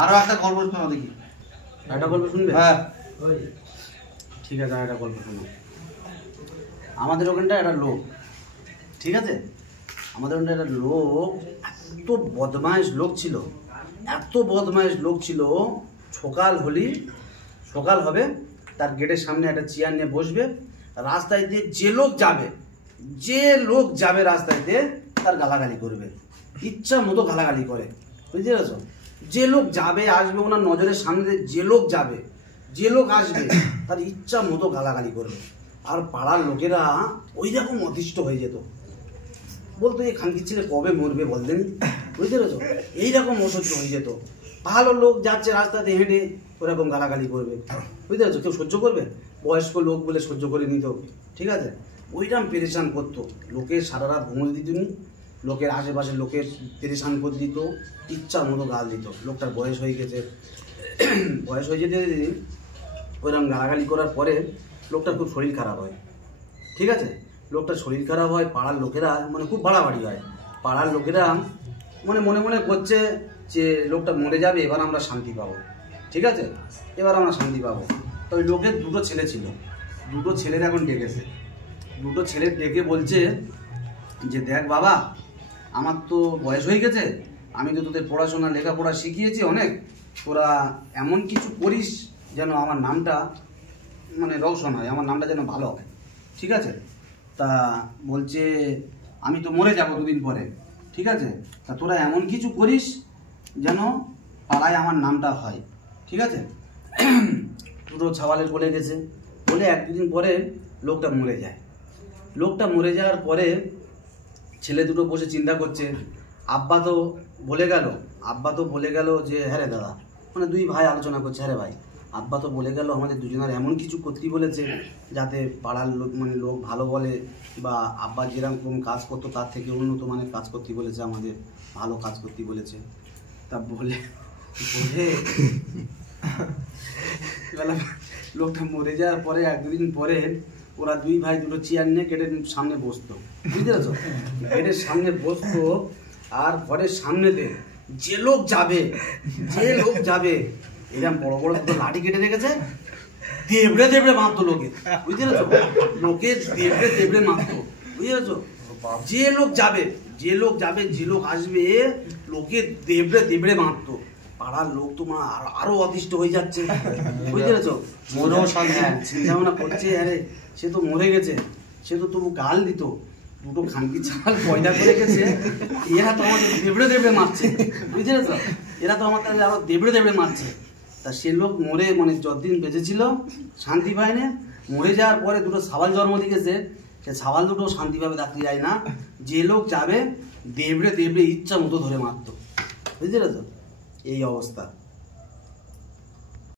আরো একটা গল্প শোনাও দেখি। একটা গল্প শুনবে? হ্যাঁ ঠিক আছে, একটা গল্প শুনো। আমাদের ওখানটা একটা লোক, ঠিক আছে, আমাদের ওখানটা একটা লোক, এত বদমাইশ লোক ছিল, এত বদমাইশ লোক ছিল। সকাল হবে, তার গেটের সামনে একটা চেয়ার নিয়ে বসবে, রাস্তায় দিয়ে যে লোক যাবে রাস্তায় দিয়ে তার গালাগালি করবে, ইচ্ছা মতো গালাগালি করে, বুঝতে পেরেছো? যে লোক যাবে আসবে, ওনার নজরের সামনে যে লোক আসবে তার ইচ্ছা মতো গালাগালি করবে। আর পাড়ার লোকেরা ওই রকম অতিষ্ঠ হয়ে যেত, বলতো এই খানকির ছেলে কবে মরবে বলতেন, বুঝতে পেরেছো? এইরকম অসহ্য হয়ে যেত। ভালো লোক যাচ্ছে রাস্তাতে হেঁটে ওরকম গালাগালি করবে, বুঝতে পেরেছো? কেউ সহ্য করবে? বয়স্ক লোক বলে সহ্য করে নিত, ঠিক আছে? ওইরকম পেরেশান করতো, লোকের সারা রাত ঘুমোতে দিতনি, লোকের আশেপাশে লোকের পেরেশান করে দিত, ইচ্ছা মতো গাল দিত। লোকটার বয়স হয়ে যেতে ওইরকম গালাগালি করার পরে লোকটার খুব শরীর খারাপ হয়, ঠিক আছে? লোকটার শরীর খারাপ হয়, পাড়ার লোকেরা মানে খুব বাড়াবাড়ি হয়, পাড়ার লোকেরা মানে মনে মনে করছে যে লোকটা মরে যাবে, এবার আমরা শান্তি পাবো, ঠিক আছে, এবার আমরা শান্তি পাবো। তো ওই লোকের দুটো ছেলে ছিল, দুটো ছেলের এখন ডেকেছে, দুটো ছেলের ডেকে বলছে যে দেখ বাবা, আমার তো বয়স হয়ে গেছে, আমি তো তোদের পড়াশোনা লেখাপড়া শিখিয়েছি অনেক, তোরা এমন কিছু করিস যেন আমার নামটা মানে রৌশন হয়, আমার নামটা যেন ভালো হয়, ঠিক আছে? তা বলছে আমি তো মরে যাব দুদিন পরে, ঠিক আছে, তা তোরা এমন কিছু করিস যেন পাড়ায় আমার নামটা হয়, ঠিক আছে? দুটো ছাওয়ালের বলে গেছে, বলে এক দুদিন পরে লোকটা মরে যায়। লোকটা মরে যাওয়ার পরে ছেলে দুটো বসে চিন্তা করছে, আব্বা তো বলে গেল যে হ্যাঁ রে দাদা, মানে দুই ভাই আলোচনা করছে, হ্যাঁ রে ভাই, আব্বা তো বলে গেল আমাদের দুজনের এমন কিছু করতে বলেছে যাতে পাড়ার লোক মানে লোক ভালো বলে, বা আব্বা যেরকম কাজ করতো তার থেকে উন্নত মানের কাজ করতে বলেছে, আমাদের ভালো কাজ করতে বলেছে। তা বলে লোকটা মরে যাওয়ার পরে এক দুদিন পরে ওরা দুই ভাই দুটো চেয়ার নিয়ে গেটের সামনে বসতো, বুঝতে পেরেছো? গেটের সামনে বসতো, আর ঘরের সামনেতে যে লোক যাবে এরকম বড় বড় দুটো লাঠি কেটে রেখেছে, দেবড়ে মারতো লোকে, বুঝতে পেরেছো? লোকে দেবড়ে মারতো, বুঝতে পেরেছো? যে লোক যাবে যে লোক আসবে লোকে দেবড়ে মারতো। পাড়ার লোক তোমার আরো অতিষ্ঠ হয়ে যাচ্ছে, বুঝতে পেরেছো? মরেও চিন্তা ভাবনা করছে, আরে সে তো মরে গেছে, সে তো তবু গাল দিত, দুটো খানকি চাল পয়দা করে গেছে, এরা তো আমাদের দেবড়ে মারছে, বুঝতে পেরেছো? এরা তো আমাদের আরো দেবড়ে মারছে। তা সে লোক মরে মানে যতদিন বেঁচে ছিল শান্তি পায়নি, মরে যাওয়ার পরে দুটো ছাওয়াল জন্ম দিয়েছে, সে ছাওয়াল দুটো শান্তিভাবে থাকতে যায় না, যে লোক যাবে দেবড়ে ইচ্ছা মতো ধরে মারতো, বুঝতে পেরেছো? এই অবস্থা।